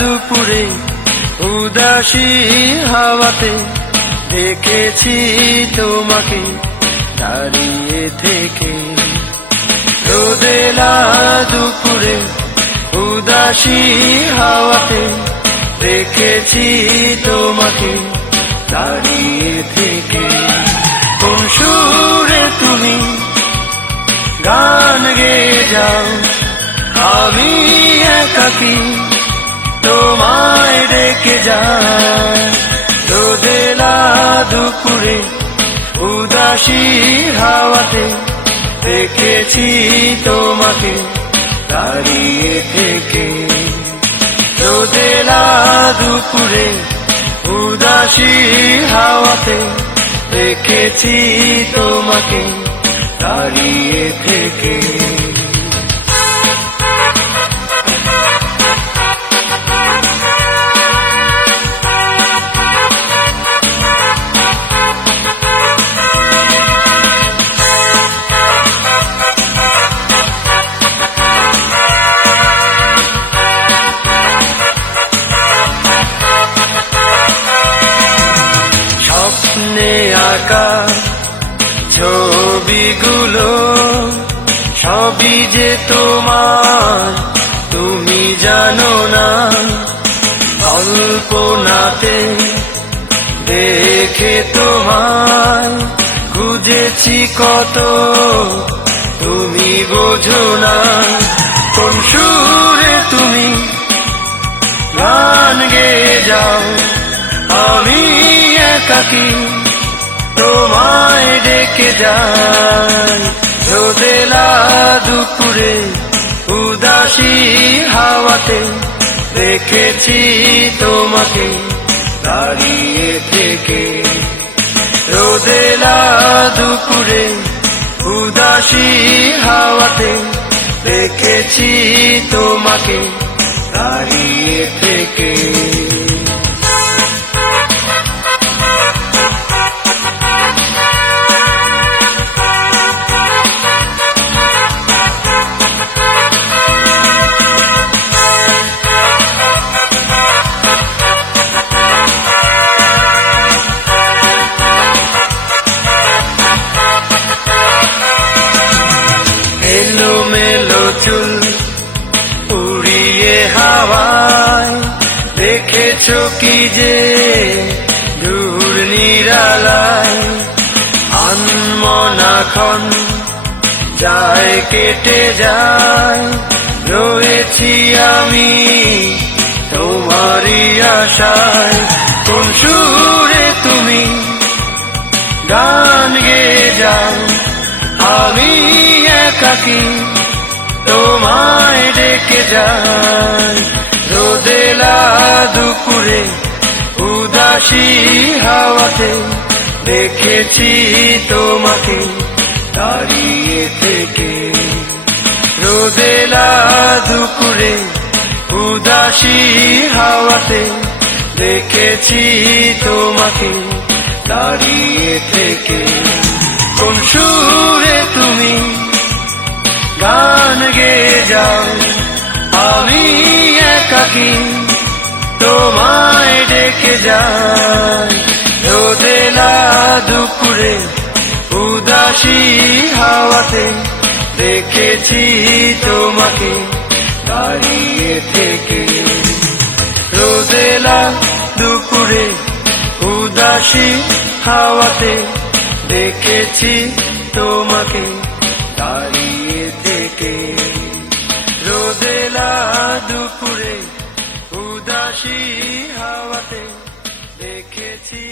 দুপুরে উদাসী হাওয়াতে দেখেছি তোমাকে দাঁড়িয়ে থেকে। রোদেলা দুপুরে উদাসী হাওয়াতে দেখেছি তোমাকে দাঁড়িয়ে থেকে। কোন সুরে তুমি গান গেয়ে যাও, আমি একাকী তোমায় ডেকে যাই। রোদেলা দুপুরে উদাসী হাওয়াতে দেখেছি তোমাকে দাঁড়িয়ে থেকে। রোদেলা দুপুরে উদাসী হাওয়াতে দেখেছি তোমাকে দাঁড়িয়ে থেকে। স্বপ্নে আঁকা ছবিগুলো সবই যে তোমার, তুমি জানো না। কল্পনাতে দেখে তোমায় খুঁজেছি কত, তুমি বোঝো না। কোন সুরে তুমি গান গেয়ে যাও, আমি একাকী তোমায় ডেকে যাই। রোদেলা দুপুরে উদাসী হাওয়াতে দেখেছি তোমাকে দাঁড়িয়ে থেকে। রোদেলা দুপুরে উদাসী হাওয়াতে দেখেছি তোমাকে দাঁড়িয়ে থেকে। এলোমেলো চুল উড়িয়ে হাওয়ায় দেখেছো কি যে দূর নিরালায়। আনমনাক্ষণ যায় কেটে যায়, রয়েছি আমি তোমারই আশায়। কোন সুরে তুমি গান গেয়ে যাও, আমি একাকী তোমায় ডেকে যাই। রোদেলা দুপুরে উদাসী হাওয়াতে দেখেছি তোমাকে দাঁড়িয়ে থেকে। রোদেলা দুপুরে উদাসী হাওয়াতে দেখেছি তোমাকে দাঁড়িয়ে থেকে। কোন সুরে তুমি গান গেয়ে যাও, আমি একাকী তোমায় ডেকে যাই। রোদেলা দুপুরে উদাসী হাওয়াতে দেখেছি তোমাকে দাঁড়িয়ে থেকে। রোদেলা দুপুরে উদাসী হাওয়াতে দেখেছি তোমাকে দাঁড়িয়ে থেকে। রোদেলা দুপুরে উদাসী হাওয়াতে দেখেছি।